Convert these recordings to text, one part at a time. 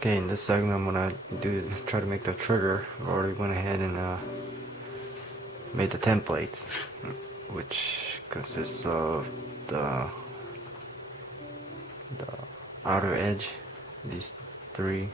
Okay, in this segment I'm gonna try to make the trigger. I already went ahead and made the templates, which consists of the outer edge, these three,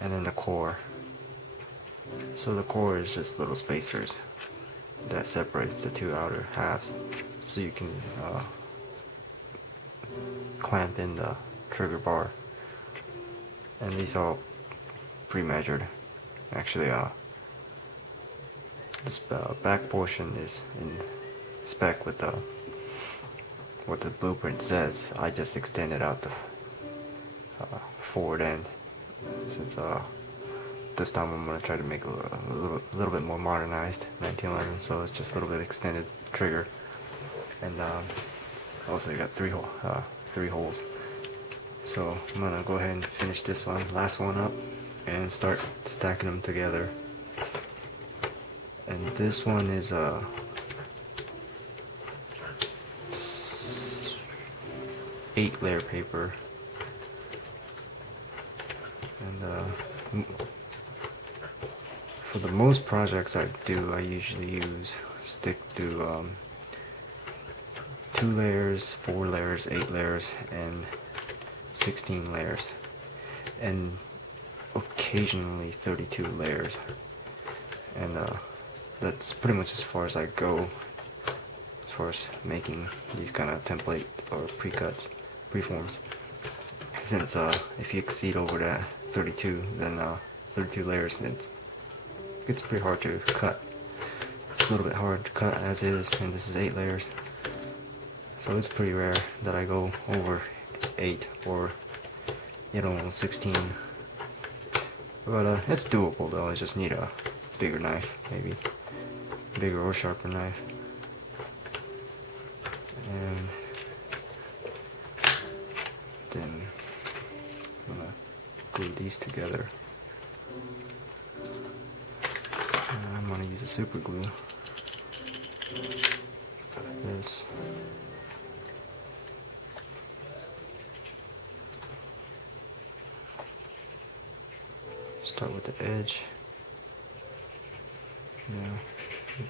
and then the core. So the core is just little spacers that separates the two outer halves, so you can clamp in the trigger bar. And these all pre-measured. Actually, this back portion is in spec with what the blueprint says. I just extended out the forward end, since this time I'm gonna try to make a little bit more modernized 1911, so it's just a little bit extended trigger. And also you got three holes. So I'm gonna go ahead and finish this last one up, and start stacking them together. And this one is 8-layer paper, and for the most projects I usually stick to 2 layers, 4 layers, 8 layers, and 16 layers, and occasionally 32 layers. And that's pretty much as far as I go as far as making these kind of template or pre-cuts, preforms. Since if you exceed over that 32, then 32 layers, it's pretty hard to cut. It's a little bit hard to cut as is, and this is 8 layers. So it's pretty rare that I go over 8 or 16. But it's doable though. I just need a bigger knife, maybe bigger or sharper knife. And then I'm gonna glue these together. I'm gonna use a super glue. This. Start with the edge.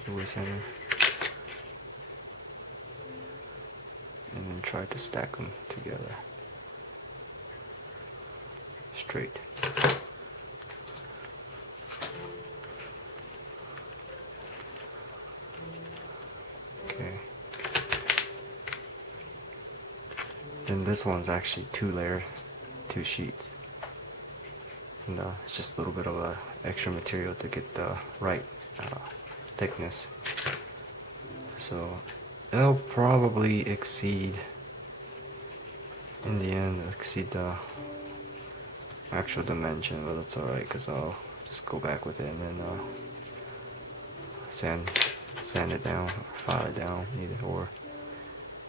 The way center. And then try to stack them together. Straight. Okay. Then this one's actually 2 sheets. And it's just a little bit of extra material to get the right thickness. So it'll probably exceed, in the end, exceed the actual dimension, but that's alright, because I'll just go back with it and then sand it down, or file it down, either or,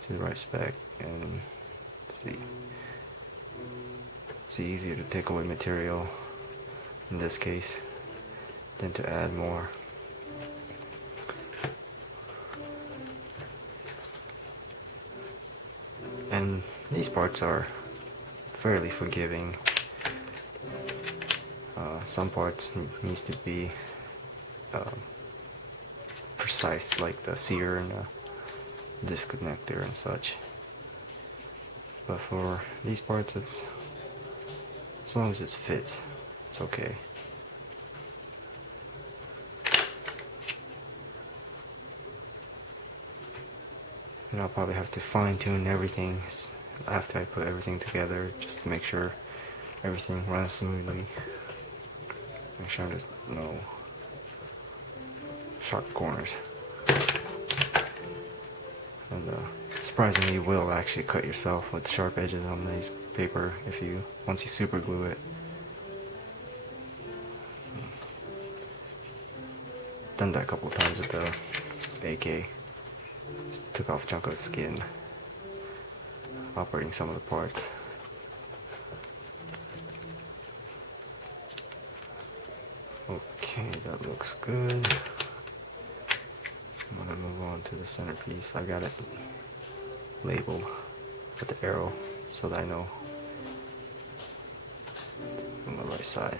to the right spec. And see, it's easier to take away material in this case than to add more. And these parts are fairly forgiving. Some parts needs to be precise, like the sear and the disconnector and such. But for these parts, it's, as long as it fits, it's okay. And I'll probably have to fine-tune everything after I put everything together, just to make sure everything runs smoothly. Make sure there's no sharp corners. And surprisingly, you will actually cut yourself with sharp edges on these paper once you super glue it. Done that a couple of times with the AK. Just took off a chunk of the skin, operating some of the parts. Okay, that looks good. I'm gonna move on to the centerpiece. I got it labeled with the arrow so that I know this side.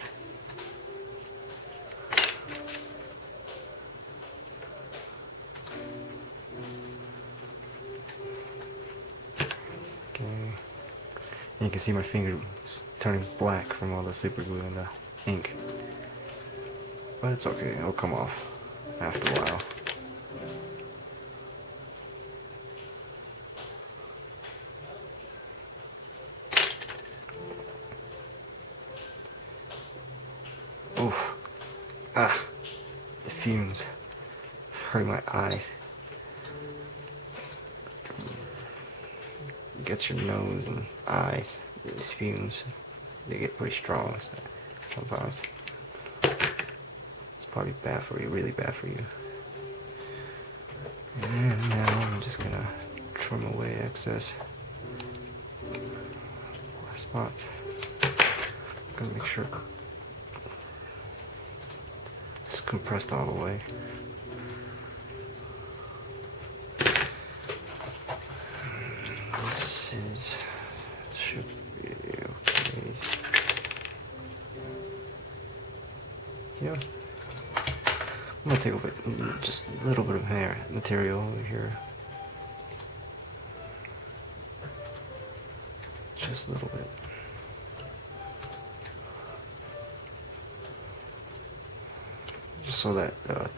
Okay. And you can see my finger turning black from all the super glue and the ink. But it's okay, it'll come off after a while. Oof. Ah, the fumes. It's hurting my eyes. Gets your nose and eyes. These fumes, they get pretty strong sometimes. It's probably bad for you, really bad for you. And now I'm just gonna trim away excess spots. Gonna make sure it's compressed all the way. This should be okay. Yeah. I'm gonna take a bit, just a little bit of hair material over here. Just a little bit. Just so that the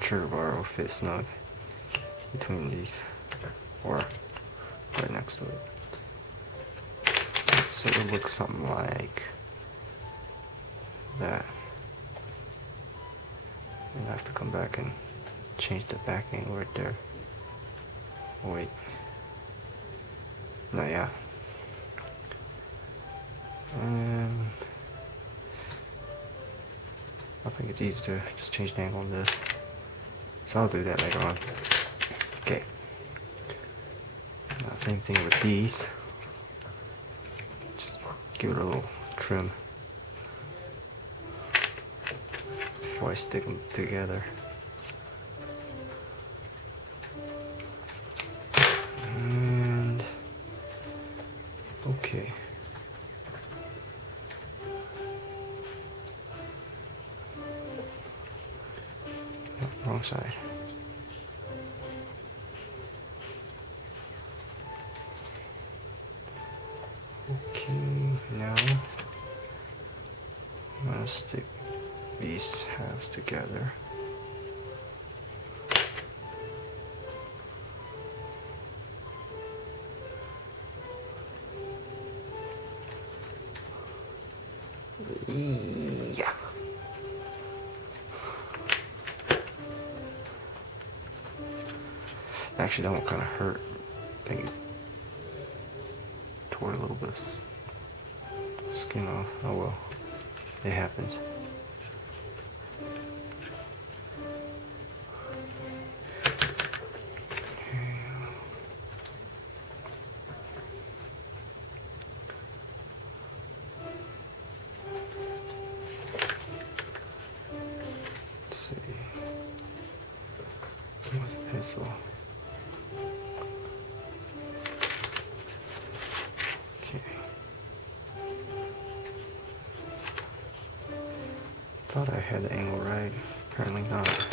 trigger bar will fit snug between these, or right next to it. So it looks something like that. And I have to come back and change the back angle right there. Oh, wait. No, yeah. And I think it's easy to just change the angle on this. So I'll do that later on. Okay. Now, same thing with these. Just give it a little trim before I stick them together. And okay. No, wrong side. Okay, now I'm gonna stick these halves together. Yeah. Actually, that one kind of hurt. I think it tore a little bit of skin off. Oh well, it happens. Let's see. Where's the pencil? Okay. Thought I had the angle right. Apparently not.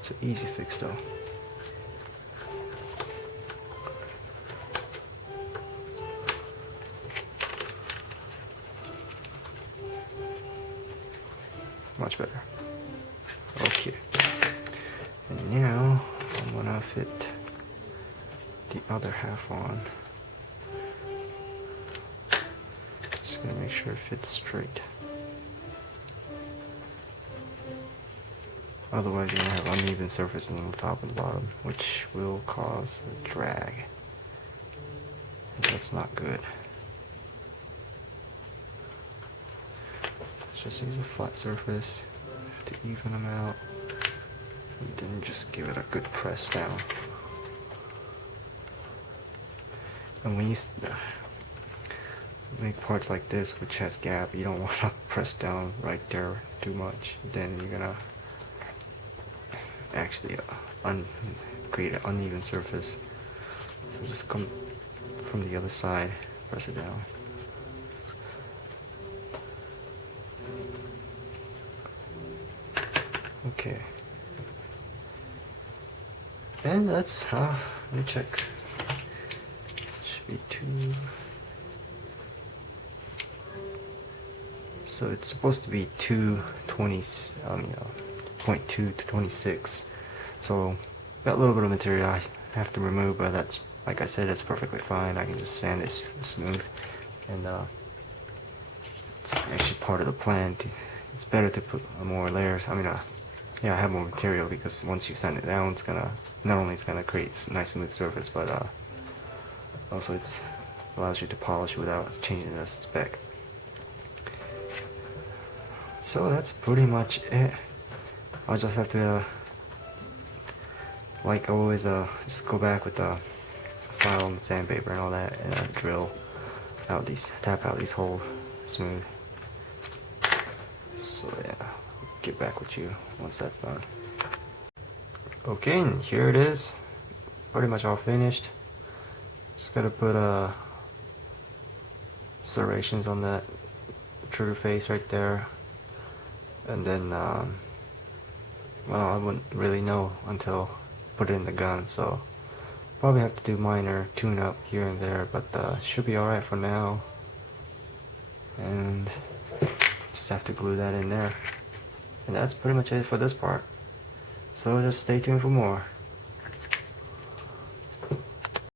It's an easy fix though. Much better. Okay. And now I'm gonna fit the other half on. Just gonna make sure it fits straight. Otherwise you're gonna have uneven surfaces on the top and bottom, which will cause a drag. And that's not good. Just use a flat surface to even them out, and then just give it a good press down. And when you make parts like this, which has gap, you don't want to press down right there too much. Then you're gonna actually create an uneven surface So just come from the other side, press it down. Okay. And that's, let me check. Should be 2. So it's supposed to be 220, 0.2 to 26. So got a little bit of material I have to remove, but that's, like I said, it's perfectly fine. I can just sand it smooth, and it's actually part of the plan. It's better to put more layers. Yeah, I have more material, because once you sand it down, it's gonna not only it's gonna create a nice smooth surface, but also it allows you to polish without changing the spec. So that's pretty much it. I'll just have to, like always, just go back with the file and sandpaper and all that, and tap out these holes smooth. So yeah, get back with you once that's done. Okay, and here it is, pretty much all finished. Just gotta put serrations on that trigger face right there, and then well, I wouldn't really know until put it in the gun, so probably have to do minor tune up here and there, but should be alright for now. And just have to glue that in there, and that's pretty much it for this part. So just stay tuned for more.